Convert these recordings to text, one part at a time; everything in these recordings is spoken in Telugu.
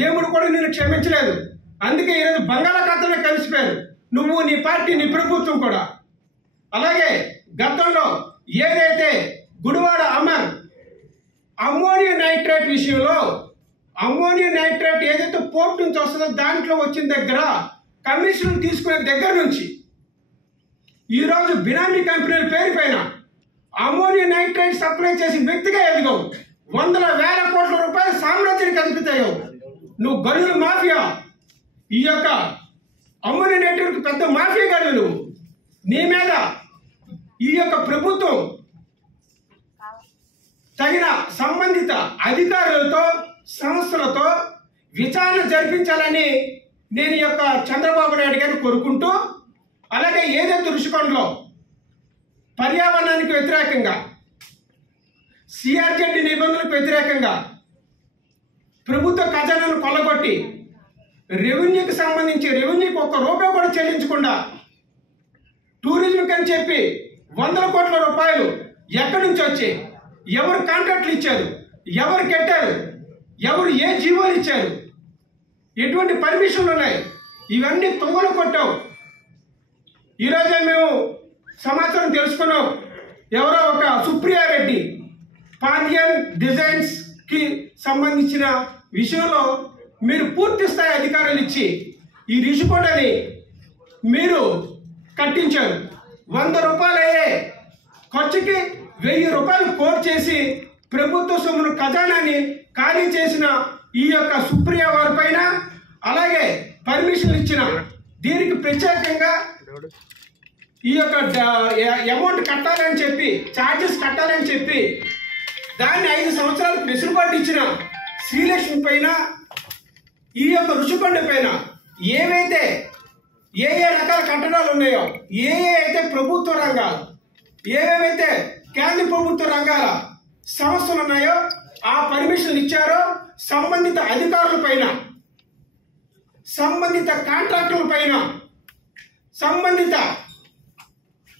దేవుడు కూడా నిన్ను క్షమించలేదు. అందుకే ఈరోజు బంగాళాఖాతంలో కలిసిపోయారు నువ్వు, నీ పార్టీ, నీ ప్రభుత్వం కూడా. అలాగే గతంలో ఏదైతే గుడివాడ అమర్ అమ్మోనియం నైట్రేట్ విషయంలో, అమ్మోనియం నైట్రేట్ ఏదైతే పోర్ట్ నుంచి వస్తుందో దాంట్లో వచ్చిన దగ్గర కమిషన్ తీసుకునే దగ్గర నుంచి ఈరోజు బినామీ కంపెనీల పేరు పైన అమ్మోనియం నైట్రేట్ సప్లై చేసిన వ్యక్తిగా ఎదిగావు. వందల వేల కోట్ల రూపాయల సామ్రాజ్యానికి అధిపతయ్యావు. నువ్వు గనుల మాఫియా, ఈ యొక్క అమ్మోనియం నైట్రేట్ పెద్ద మాఫియా గనులు నువ్వు. నీ మీద ఈ యొక్క ప్రభుత్వం తగిన సంబంధిత అధికారులతో, సంస్థలతో విచారణ జరిపించాలని నేను ఈ యొక్క చంద్రబాబు నాయుడు గారిని కోరుకుంటూ, అలాగే ఏదైతే ఋషికొండలో పర్యావరణానికి వ్యతిరేకంగా, సిఆర్జెడ్ నిబంధనలకు వ్యతిరేకంగా ప్రభుత్వ ఖజానాను కొల్లగొట్టి రెవెన్యూకి సంబంధించి రెవెన్యూకి ఒక్క రూపాయి కూడా చెల్లించకుండా టూరిజంకి అని చెప్పి వందల కోట్ల రూపాయలు ఎక్కడి నుంచి వచ్చాయి, ఎవరు కాంట్రాక్ట్లు ఇచ్చారు, ఎవరు కట్టారు, ఎవరు ఏ జీవోలు ఇచ్చారు, ఎటువంటి పర్మిషన్లు ఉన్నాయి, ఇవన్నీ తొంగలు కొట్టావు. ఈరోజే మేము సమాచారం తెలుసుకున్నాం. ఎవరో ఒక సుప్రియారెడ్డి పాండియన్ డిజైన్స్కి సంబంధించిన విషయంలో మీరు పూర్తి స్థాయి అధికారులు ఇచ్చి ఈ రిషికొండని మీరు కట్టించారు. 100 రూపాయలు అయ్యే ఖర్చుకి 1000 రూపాయలు కోట్ చేసి ప్రభుత్వ సొమ్మును ఖజానాన్ని ఖాళీ చేసిన ఈ యొక్క సుప్రియ వారి పైన, అలాగే పర్మిషన్లు ఇచ్చిన దీనికి ప్రత్యేకంగా ఈ యొక్క అమౌంట్ కట్టాలని చెప్పి, ఛార్జెస్ కట్టాలని చెప్పి దాన్ని 5 సంవత్సరాలకు వెసులుబాటు ఇచ్చిన శ్రీలక్ష్మి పైన, ఈ యొక్క ఋషికొండ పైన ఏవైతే ఏ రకాల కట్టడాలు ఉన్నాయో, అయితే ప్రభుత్వ రంగాలు, ఏవేవైతే కేంద్ర ప్రభుత్వ రంగాల సంస్థలు ఉన్నాయో ఆ పర్మిషన్లు ఇచ్చారో సంబంధిత అధికారుల పైన, సంబంధిత కాంట్రాక్టుల పైన, సంబంధిత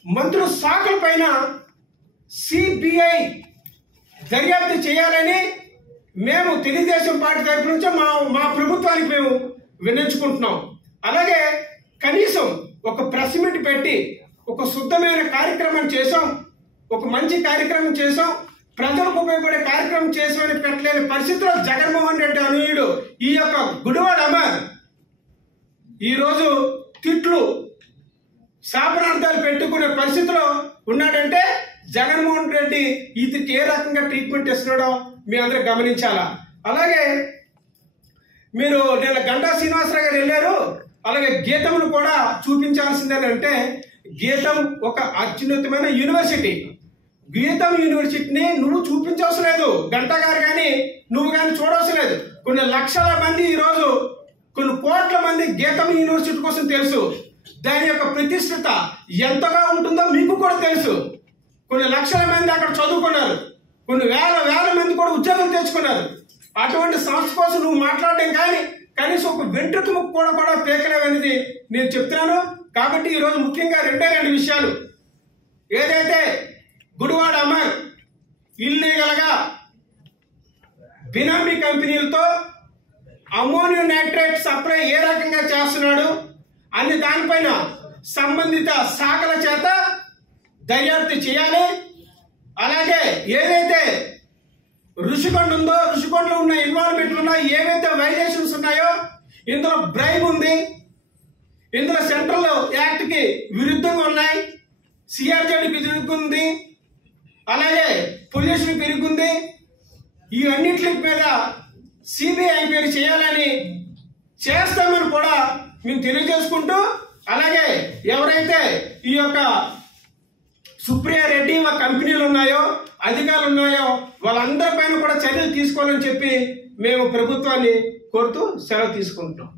మంత్రుల శాఖల పైన సిబిఐ దర్యాప్తు చేయాలని మేము తెలుగుదేశం పార్టీ తరఫు నుంచి మా ప్రభుత్వానికి మేము విన్నవించుకుంటున్నాం. అలాగే కనీసం ఒక ప్రెస్ మీట్ పెట్టి ఒక శుద్ధమైన కార్యక్రమం చేసాం, ఒక మంచి కార్యక్రమం చేసాం, ప్రజలకు ఉపయోగపడే కార్యక్రమం చేసామని పెట్టలేని పరిస్థితిలో జగన్మోహన్ రెడ్డి అనుయుడు ఈ యొక్క గుడివాడ అమర్ ఈరోజు తిట్లు, శాపనార్థాలు పెట్టుకునే పరిస్థితిలో ఉన్నాడంటే జగన్మోహన్ రెడ్డి ఇతనికి ఏ రకంగా ట్రీట్మెంట్ ఇస్తున్నాడో మీ అందరూ గమనించాలా. అలాగే మీరు నిన్న గంటా శ్రీనివాసరావు గారు వెళ్ళారు, అలాగే గీతమును కూడా చూపించాల్సిందేనంటే గీతం ఒక అత్యున్నతమైన యూనివర్సిటీ. గీతం యూనివర్సిటీని నువ్వు చూపించవలసిన లేదు, గంటా గారు కానీ నువ్వు కానీ చూడవలసిన లేదు. కొన్ని లక్షల మంది ఈరోజు, కొన్ని కోట్ల మంది గీతం యూనివర్సిటీ కోసం తెలుసు. దాని యొక్క ప్రతిష్టత ఎంతగా ఉంటుందో మీకు కూడా తెలుసు. కొన్ని లక్షల మంది అక్కడ చదువుకున్నారు, కొన్ని వేల మంది కూడా ఉద్యోగం తెచ్చుకున్నారు. అటువంటి సంస్థ కోసం నువ్వు మాట్లాడడం కానీ కనీసం ఒక వెంట్రుక ముక్కు కూడా పేకలేవనేది నేను చెప్తున్నాను. కాబట్టి ఈరోజు ముఖ్యంగా 2 విషయాలు. ఏదైతే గుడివాడ అమర్ ఇల్లీగల్గా బినామీ కంపెనీలతో అమ్మోనియం నైట్రేట్ సప్లై ఏ రకంగా చేస్తున్నాడు అని దానిపైన సంబంధిత శాఖల చేత దర్యాప్తు చేయాలి. అలాగే ఏదైతే ఋషికొండ ఉందో, ఋషికొండలో ఉన్న ఇన్వాల్వ్మెంట్లు ఉన్నాయో, ఏవైతే వైలేషన్స్ ఉన్నాయో, ఇందులో బ్రైబ్ ఉంది, ఇందులో సెంట్రల్ యాక్ట్కి విరుద్ధంగా ఉన్నాయి, సిఆర్జెడ్కి విరుద్ధంగా, అలాగే పొల్యూషన్ పెరుగుంది. ఇవన్నిటి మీద సిబిఐ ఎంక్వైరీ చేయాలని చేస్తామని కూడా మేము తెలియజేసుకుంటూ, అలాగే ఎవరైతే ఈ యొక్క సుప్రియారెడ్డి కంపెనీలు ఉన్నాయో, అధికారులు ఉన్నాయో వాళ్ళందరిపైన కూడా చర్యలు తీసుకోవాలని చెప్పి మేము ప్రభుత్వాన్ని కోరుతూ సెలవు తీసుకుంటున్నాం.